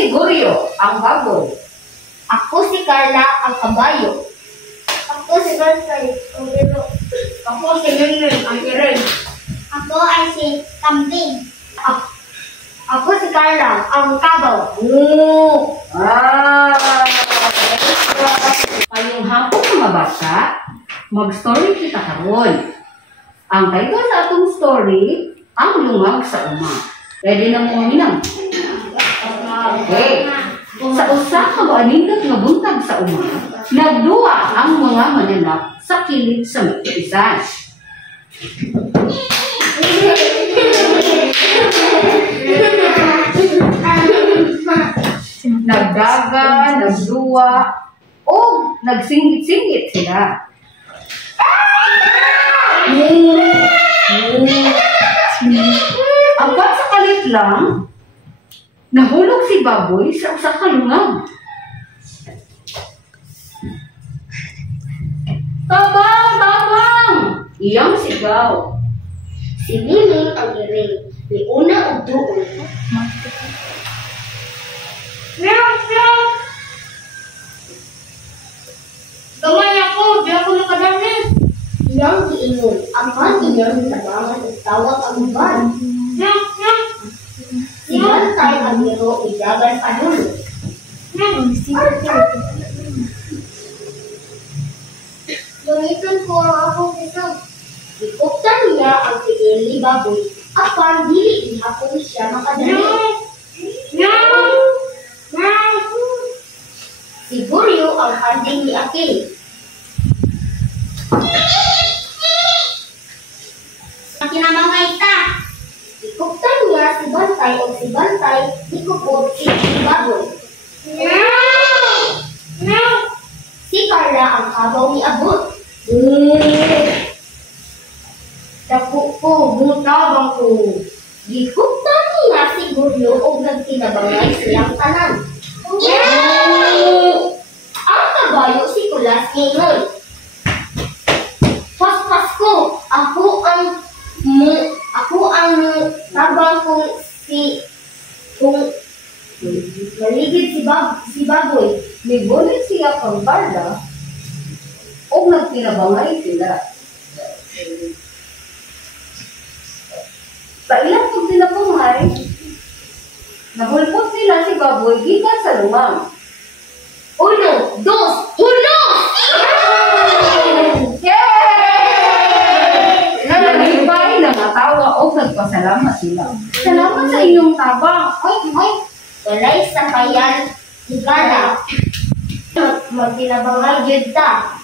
si Goryo, ang baboy. Ako si Carla, ang kabayo. Ako si Bansay, ang ilo. Ako si Ningning, ang iring. Ako ay si Kambing. Ako si Carla, ang kabaw. Ngayong hapon mga bata, mag-story kita karon. Ang title sa atong story, ang lungag sa uma. Ready na mo minang? Okay. Sa usa ka maanindot nga buntag sa uma, nagduwa ang mga mananap sa kilid sa magtiisan. Nagdaga, nagduwa, o nagsingit-singit sila. Apat sa kalit lang, nahulog si baboy sa usa ka lungag. Tabang! Tabang! Iyang sigaw. Si Ningning ang iring. May una o doon. Meow! Meow! Gamay ako! Di ako nakadami! Iyang giingon. Apan iyang tabangan at tawag ang uban. Meow! Meow! Si Bansay ang iro idagan panulo. Gamitan ko ang akong isang. Ikuptan niya ang pinili baboy. Apan dili ihapon siya makadali. Si Goryo ang handing ni Akil. Kinamangay ta. Ikuptan niya si Bantay o si Bantay ikupot si baboy. Si Carla ang kabaw ni Abot. Dako ko, butabang ko. Gikuptan niya si Goryo o nagtinabangay silang tanan. Ang kabayo si Kulas ngayon. Pas ko, ako ang tabang kong kung maligid si baboy. Nibulit siya kang barda o nagtinabangay sila. Sa ilang pagtinabangay, nahulpot sila si baboy gikan sa lumang. 1, 2, 1! Yay! Nalibay, nangatawa o nagpasalamat sila. Salamat sa inyong tabang. Walay sakayan si Carla. Magtinabangay yun ta.